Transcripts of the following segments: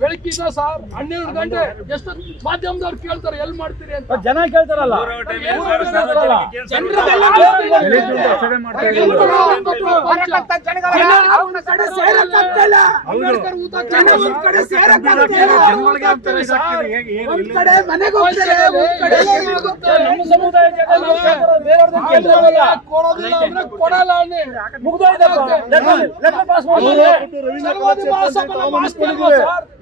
ಬೆಳಕಿಂದ sir ಹನ್ನೆರಡು ಗಂಟೆ ಎಷ್ಟು ಮಾಧ್ಯಮದವ್ರು ಕೇಳ್ತಾರೆ ಎಲ್ಲಿ ಮಾಡ್ತೀರಿ ಅಂತ ಜನ ಕೇಳ್ತಾರಲ್ಲ ಕೊಡಲ್ಲ ಮುಗ್ದೋಯ್ತು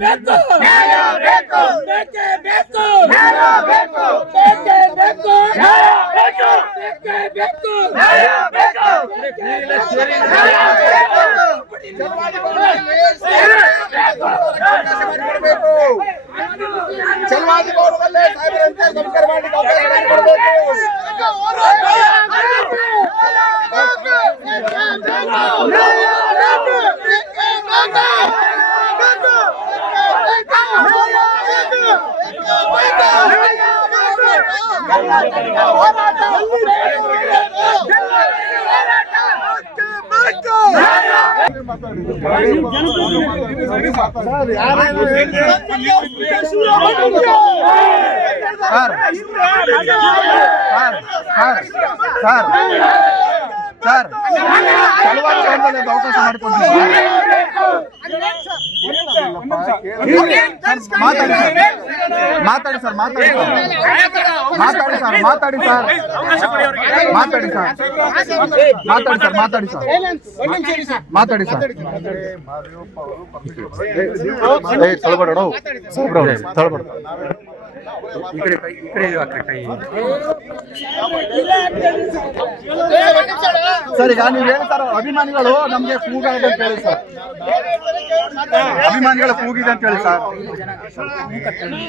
ಬೇಕು ನ್ಯಾಯ ಬೇಕು ಬೇಕೇ ಬೇಕು ನ್ಯಾಯ ಬೇಕು ಬೇಕೇ ಬೇಕು ನ್ಯಾಯ ಬೇಕು ಬೇಕೇ ಬೇಕು ನ್ಯಾಯ ಬೇಕು ನೀವೆಲ್ಲ ಸೇರಿ ನ್ಯಾಯ ಬೇಕು ಚಲವಾದಿ ಗೌರವದಲ್ಲೇ ಸಾಹೇಬರಂತೆ ಸಂಸ್ಕಾರ ಮಾಡಿ ಅವಕಾಶ ಮಾಡಿಕೊಡಬೇಕು ಸರ್ ಹಲವಾರು ಅವಕಾಶ ಮಾಡಿಕೊಂಡಿದ್ದೀವಿ ಮಾತಾಡಿ ಮಾತಾಡಿ ಸರ್ ಮಾತಾಡಿ ಮಾತಾಡಿ ಸರ್ ಮಾತಾಡಿ ಸರ್ ಮಾತಾಡಿ ಸರ್ ಮಾತಾಡಿ ಸರ್ ಮಾತಾಡಿ ಸರ್ ಮಾತಾಡಿ ಸರ್ ಮಾತಾಡಿ ಸರ್ ಈಗ ನೀವು ಹೇಳ್ತಾರ ಅಭಿಮಾನಿಗಳು ನಮ್ಗೆ ಕೂಗಾಗಿದೆ ಅಂತ ಹೇಳಿ ಸರ್ ಅಭಿಮಾನಿಗಳು ಕೂಗಿದೆ ಅಂತ ಹೇಳಿ ಸರ್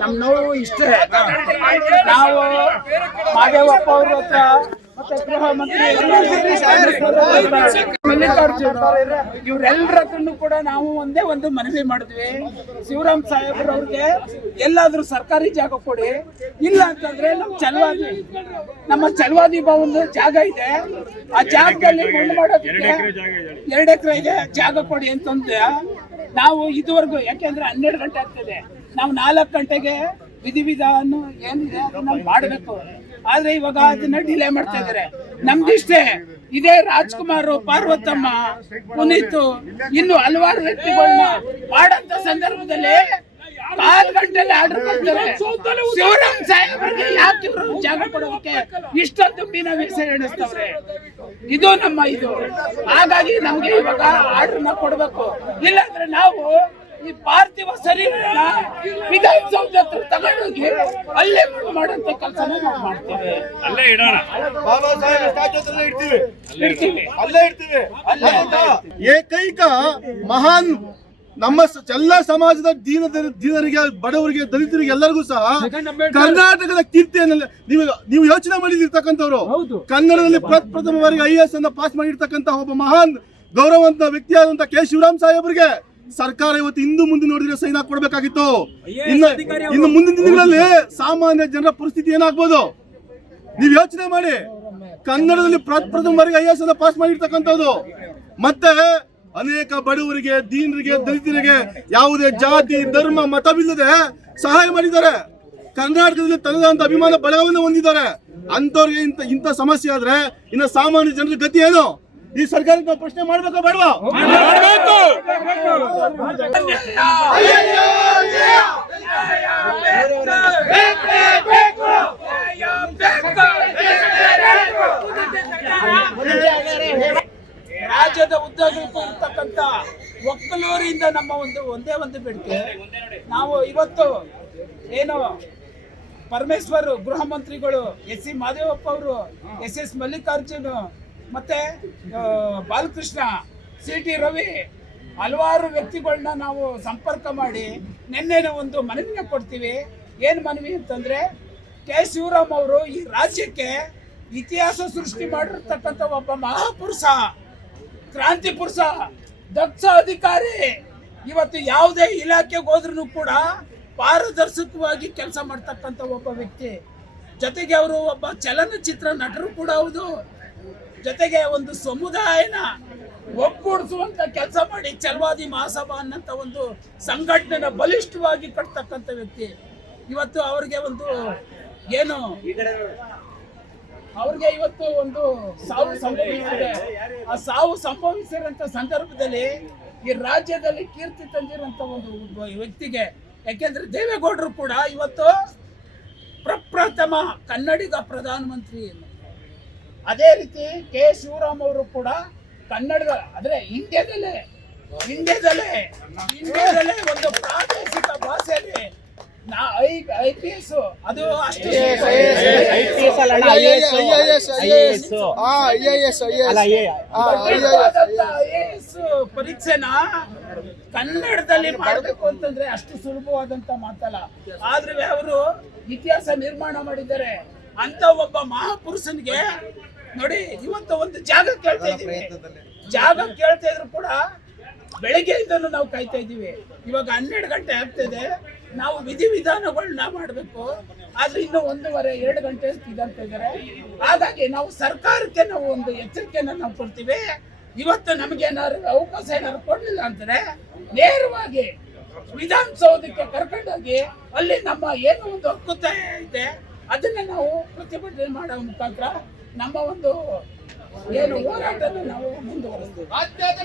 ನಮ್ಮ ನೋವು ಇಷ್ಟೇ ನಾವು ಮಾದೇವಪ್ಪ ಅವ್ರ ಹತ್ರ ಇವರೆಲ್ಲರ ಹತ್ರನು ಕೂಡ ನಾವು ಒಂದೇ ಒಂದು ಮನವಿ ಮಾಡಿದ್ವಿ ಶಿವರಾಮ್ ಸಾಹೇಬ್ರ ಅವ್ರಿಗೆ ಎಲ್ಲಾದ್ರೂ ಸರ್ಕಾರಿ ಜಾಗ ಕೊಡಿ ಇಲ್ಲ ಅಂತಂದ್ರೆ ನಮ್ಮ ಚಲವಾದಿ ನಮ್ಮ ಚಲವಾದಿ ಒಂದು ಜಾಗ ಇದೆ ಆ ಜಾಗದಲ್ಲಿ ಮಾಡೋದಕ್ಕೆ ಎರಡು ಎಕರೆಗೆ ಜಾಗ ಕೊಡಿ ಅಂತಂದ್ರೆ ನಾವು ಇದುವರೆಗೂ ಯಾಕೆಂದ್ರೆ ಹನ್ನೆರಡು ಗಂಟೆ ಆಗ್ತದೆ ನಾವು ನಾಲ್ಕು ಗಂಟೆಗೆ ವಿಧಿ ಏನಿದೆ ಅದನ್ನ ಮಾಡಬೇಕು ಆದ್ರೆ ಇವಾಗ ಅದನ್ನ ಡಿಲೇ ಮಾಡ್ತಾ ಇದಾರೆ ನಮ್ದಿಷ್ಟೇ ಇದೇ ರಾಜ್ಕುಮಾರ್ ಪಾರ್ವತಮ್ಮ ಪುನೀತ್ ಇನ್ನು ಹಲವಾರು ವ್ಯಕ್ತಿಗಳನ್ನ ಮಾಡಂತ ಸಂದರ್ಭದಲ್ಲಿ ಕಾಲ್ ಗಂಟೆಲಿ ಆರ್ಡರ್ ಕೊಡ್ತಾರೆ ಶಿವರಾಮ್ ಸಾಹೇಬ್ರಿಗೆ ಯಾಕೆ ಜಾಗ ಕೊಡೋಕೆ ಇಷ್ಟೊಂದು ವ್ಯವಸ್ಥೆ ನಡೆಸ್ತಾರೆ ಇದು ನಮ್ಮ ಇದು ಹಾಗಾಗಿ ನಮ್ಗೆ ಇವಾಗ ನ ಕೊಡ್ಬೇಕು ಇಲ್ಲಾಂದ್ರೆ ನಾವು ಈ ಪಾರ್ಥಿವ ಶರೀರನ ವಿಧಾನಸೌಧ ಹತ್ರ ತಗೊಂಡೋಗಿ ಅಲ್ಲೇ ಮಾಡುವಂತ ಕೆಲಸ ನಾವು ಮಾಡ್ತೇವೆ ಅಲ್ಲೇ ಏಕೈಕ ಮಹಾನ್ ನಮ್ಮ ಎಲ್ಲ ಸಮಾಜದ ದೀನ ದೀನರಿಗೆ ಬಡವರಿಗೆ ದಲಿತರಿಗೆ ಎಲ್ಲರಿಗೂ ಸಹ ಕರ್ನಾಟಕದ ಕೀರ್ತಿಯನ್ನ ನೀವು ನೀವು ಯೋಚನೆ ಮಾಡಿದಿರ್ತಕ್ಕಂಥವ್ರು ಕನ್ನಡದಲ್ಲಿ ಪ್ರಥಮವಾಗಿ ಐ ಎಸ್ ಅನ್ನ ಪಾಸ್ ಮಾಡಿರ್ತಕ್ಕಂತಹ ಒಬ್ಬ ಮಹಾನ್ ಗೌರವಂತ ವ್ಯಕ್ತಿಯಾದಂತಹ ಕೆ ಶಿವರಾಮ್ ಸಾಹೇಬರಿಗೆ ಸರ್ಕಾರ ಇವತ್ತು ಇಂದು ಮುಂದೆ ನೋಡಿದ್ರೆ ಸೈನ್ ಕೊಡಬೇಕಾಗಿತ್ತು ಇನ್ನು ಮುಂದಿನ ದಿನಗಳಲ್ಲಿ ಸಾಮಾನ್ಯ ಜನರ ಪರಿಸ್ಥಿತಿ ಏನಾಗ್ಬೋದು ನೀವು ಯೋಚನೆ ಮಾಡಿ ಕನ್ನಡದಲ್ಲಿ ಪ್ರಥಮ ಬಾರಿಗೆ ಐ ಎಸ್ ಪಾಸ್ ಮಾಡಿರ್ತಕ್ಕಂಥದ್ದು ಮತ್ತೆ ಅನೇಕ ಬಡವರಿಗೆ ದೀನರಿಗೆ ದಲಿತರಿಗೆ ಯಾವುದೇ ಜಾತಿ ಧರ್ಮ ಮತವಿಲ್ಲದೆ ಸಹಾಯ ಮಾಡಿದ್ದಾರೆ ಕರ್ನಾಟಕದಲ್ಲಿ ತನ್ನದಂತ ಅಭಿಮಾನ ಬಳಗವನ್ನು ಹೊಂದಿದ್ದಾರೆ ಅಂತವ್ರಿಗೆ ಇಂಥ ಇಂಥ ಸಮಸ್ಯೆ ಆದ್ರೆ ಇನ್ನು ಸಾಮಾನ್ಯ ಜನರ ಗತಿ ಏನು ಈ ಸರ್ಕಾರ ನಾವು ಪ್ರಶ್ನೆ ಮಾಡ್ಬೇಕು ಬೇಡವಾ ರಾಜ್ಯದ ಉದ್ಯೋಗಕ್ಕೂ ಇರ್ತಕ್ಕಂತ ಒಕ್ಕಲೂರಿಂದ ನಮ್ಮ ಒಂದು ಒಂದೇ ಒಂದು ಬೇಡಿಕೆ ನಾವು ಇವತ್ತು ಏನು ಪರಮೇಶ್ವರ್ ಗೃಹ ಮಂತ್ರಿಗಳು ಎಸ್ ಸಿ ಮಾದೇವಪ್ಪ ಅವರು ಎಸ್ ಎಸ್ ಮಲ್ಲಿಕಾರ್ಜುನ್ ಮತ್ತು ಬಾಲಕೃಷ್ಣ ಸಿ ಟಿ ರವಿ ಹಲವಾರು ವ್ಯಕ್ತಿಗಳನ್ನ ನಾವು ಸಂಪರ್ಕ ಮಾಡಿ ನಿನ್ನೆನೇ ಒಂದು ಮನವಿನ ಕೊಡ್ತೀವಿ ಏನು ಮನವಿ ಅಂತಂದರೆ ಕೆ ಶಿವರಾಮ್ ಅವರು ಈ ರಾಜ್ಯಕ್ಕೆ ಇತಿಹಾಸ ಸೃಷ್ಟಿ ಮಾಡಿರ್ತಕ್ಕಂಥ ಒಬ್ಬ ಮಹಾಪುರುಷ ಕ್ರಾಂತಿ ಪುರುಷ ದಕ್ಷ ಅಧಿಕಾರಿ ಇವತ್ತು ಯಾವುದೇ ಇಲಾಖೆಗೆ ಹೋದ್ರೂ ಕೂಡ ಪಾರದರ್ಶಕವಾಗಿ ಕೆಲಸ ಮಾಡ್ತಕ್ಕಂಥ ಒಬ್ಬ ವ್ಯಕ್ತಿ ಜೊತೆಗೆ ಅವರು ಒಬ್ಬ ಚಲನಚಿತ್ರ ನಟರು ಕೂಡ ಹೌದು ಜೊತೆಗೆ ಒಂದು ಸಮುದಾಯನ ಒಗ್ಗೂಡಿಸುವಂತ ಕೆಲಸ ಮಾಡಿ ಚಲವಾದಿ ಮಹಾಸಭಾ ಅನ್ನಂತ ಒಂದು ಸಂಘಟನೆನ ಬಲಿಷ್ಠವಾಗಿ ಕಟ್ತಕ್ಕಂಥ ವ್ಯಕ್ತಿ ಇವತ್ತು ಅವ್ರಿಗೆ ಒಂದು ಏನು ಅವ್ರಿಗೆ ಇವತ್ತು ಒಂದು ಸಾವು ಸಂಭವಿಸಿದೆ ಆ ಸಾವು ಸಂಭವಿಸಿರುವಂತ ಸಂದರ್ಭದಲ್ಲಿ ಈ ರಾಜ್ಯದಲ್ಲಿ ಕೀರ್ತಿ ತಂದಿರುವಂತ ಒಂದು ವ್ಯಕ್ತಿಗೆ ಯಾಕೆಂದ್ರೆ ದೇವೇಗೌಡರು ಕೂಡ ಇವತ್ತು ಪ್ರಪ್ರಥಮ ಕನ್ನಡಿಗ ಪ್ರಧಾನಮಂತ್ರಿ ಅದೇ ರೀತಿ ಕೆ ಶಿವರಾಮ್ ಅವರು ಕೂಡ ಕನ್ನಡದ ಅಂದ್ರೆ ಇಂಡಿಯಾದಲ್ಲೇ ಇಂಡಿಯಾದಲ್ಲೇ ಇಂಡಿಯಾದಲ್ಲೇ ಒಂದು ಪ್ರಾದೇಶಿಕ ಭಾಷೆಯಲ್ಲಿ ನಾ ಐ ಎಸ್ ಪರೀಕ್ಷೆನ ಕನ್ನಡದಲ್ಲಿ ಮಾಡಬೇಕು ಅಂತಂದ್ರೆ ಅಷ್ಟು ಸುಲಭವಾದಂತ ಮಾತಲ್ಲ ಆದ್ರೆ ಅವರು ಇತಿಹಾಸ ನಿರ್ಮಾಣ ಮಾಡಿದ್ದಾರೆ ಅಂತ ಒಬ್ಬ ಮಹಾಪುರುಷನಿಗೆ ನೋಡಿ ಇವತ್ತು ಒಂದು ಜಾಗ ಕೇಳ್ತಾ ಇದ್ದೀವಿ ಜಾಗ ಕೇಳ್ತಾ ಇದ್ರು ಕೂಡ ಇದನ್ನು ನಾವು ಕಾಯ್ತಾ ಇದ್ದೀವಿ ಇವಾಗ ಹನ್ನೆರಡು ಗಂಟೆ ಆಗ್ತಿದೆ ನಾವು ವಿಧಿ ವಿಧಾನಗಳನ್ನ ಮಾಡಬೇಕು ಆದ್ರೆ ಇನ್ನೂ ಒಂದೂವರೆ ಎರಡು ಗಂಟೆ ಇದಂತ ಹಾಗಾಗಿ ನಾವು ಸರ್ಕಾರಕ್ಕೆ ನಾವು ಒಂದು ಎಚ್ಚರಿಕೆಯನ್ನು ನಾವು ಕೊಡ್ತೀವಿ ಇವತ್ತು ಏನಾದ್ರು ಅವಕಾಶ ಏನಾದ್ರು ಕೊಡಲಿಲ್ಲ ಅಂದರೆ ನೇರವಾಗಿ ವಿಧಾನಸೌಧಕ್ಕೆ ಕರ್ಕೊಂಡೋಗಿ ಅಲ್ಲಿ ನಮ್ಮ ಏನು ಒಂದು ಒಕ್ಕೂತ ಇದೆ ಅದನ್ನ ನಾವು ಪ್ರತಿಭಟನೆ ಮಾಡೋ ಮುಖಾಂತರ ನಮ್ಮ ಒಂದು ಏನು ಹೋರಾಟವನ್ನು ನಾವು ಮುಂದುವರೆಸ್ತೇವೆ